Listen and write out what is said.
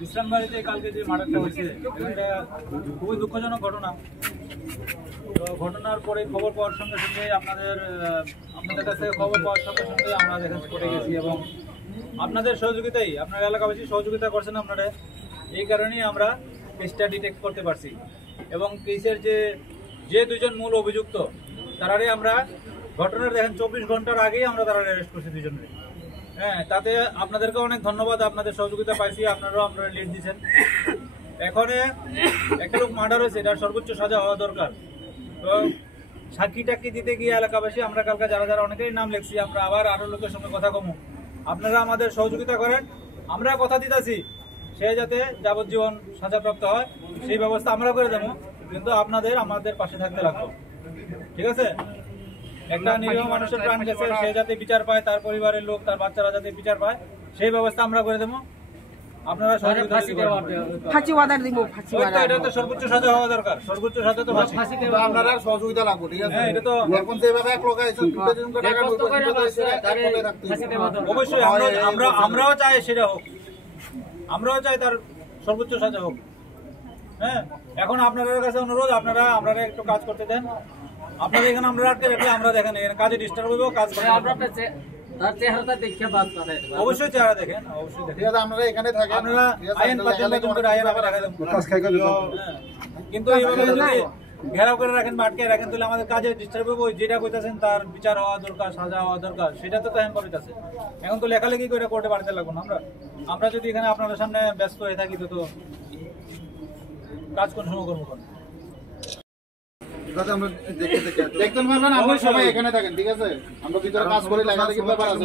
বিশ্রামবাড়িতে কালকে যে মার্ডারটা হয়েছে এটা খুবই দুঃখজনক ঘটনা। তো ঘটনার পরে খবর পাওয়ার সঙ্গে সঙ্গে আপনাদের কাছ থেকে খবর পাওয়ার সঙ্গে সঙ্গে আমরা এখানে স্পটে গেছি এবং আপনাদের সহযোগিতাই, আপনার এলাকাবাসী সহযোগিতা করছেন আপনারা, এই কারণেই আমরা কেসটা ডিটেক্ট করতে পারছি এবং কেসের যে দুজন মূল অভিযুক্ত তারারই আমরা ঘটনার দেখেন 24 ঘন্টার আগেই আমরা তারা অ্যারেস্ট করছি দুজনের। হ্যাঁ, তাতে আপনাদেরকে অনেক ধন্যবাদ, আপনাদের সহযোগিতা পাইছি, আপনারাও আপনারা লিড দিচ্ছেন। এখন একটা লোক মার্ডার হয়েছে, এটার সর্বোচ্চ সাজা হওয়া দরকার। তো সাক্ষী টাক্ষী দিতে গিয়ে এলাকাবাসী আমরা কালকে যারা অনেকেই নাম লিখছি, আমরা আবার আরো লোকের সঙ্গে কথা কমু, আপনারা আমাদের সহযোগিতা করেন। আমরা কথা দিতেছি সে যাতে যাবজ্জীবন সাজাপ্রাপ্ত হয় সেই ব্যবস্থা আমরা করে দেবো, কিন্তু আমাদের পাশে থাকতে লাগবে, ঠিক আছে? একটা নিরীহ মানুষের প্রাণ গেছে, সে যাতে বিচার পায়, তার পরিবারের লোক তার বাচ্চারা যাতে বিচার পায় সেই ব্যবস্থা আমরা করে দেবো। আপনারা সহযোগিতা এটা তো সর্বোচ্চ সাজা হওয়া দরকার, সর্বোচ্চ সাজা তো আপনারা সহযোগিতা লাগবে, ঠিক আছে? এটা তো এখন যেভাবে এক লোক আইছে অবশ্যই আমরাও চাই সেটা হোক, আমরাও চাই তার সর্বোচ্চ সাজা হোক। হ্যাঁ, এখন আপনাদের কাছে অনুরোধ, আপনারা একটু কাজ করতে দেন। আপনাদের এখানে আমরা আটকে রাখলে আমরা দেখেন এখানে কাজে ডিস্টার্ব হইব, কাজ অবশ্যই চেহারা দেখেন, অবশ্যই দেখেন। আপনারা এখানে থাকেন, আপনারা আইন কিন্তু এইভাবে যদি ঘেরাও করে রাখেন বা আটকে রাখেন তাহলে আমাদের কাজে ডিস্টার্ব হইব। যেটা কইতাছেন তার বিচার হওয়া দরকার, সাজা হওয়া দরকার, সেটা তো এখন করিতেছে। এখন তো লেখালেখি করে কোর্টে বাড়িতে লাগবো না। আমরা যদি এখানে আপনাদের সামনে ব্যস্ত হয়ে থাকি তো কাজ কোন সময় করবো? আমরা দেখতে পারবেন, আমরা সবাই এখানে থাকেন, ঠিক আছে? আমরা ভিতরে কাজ করে লেখালেখির ব্যাপার আছে।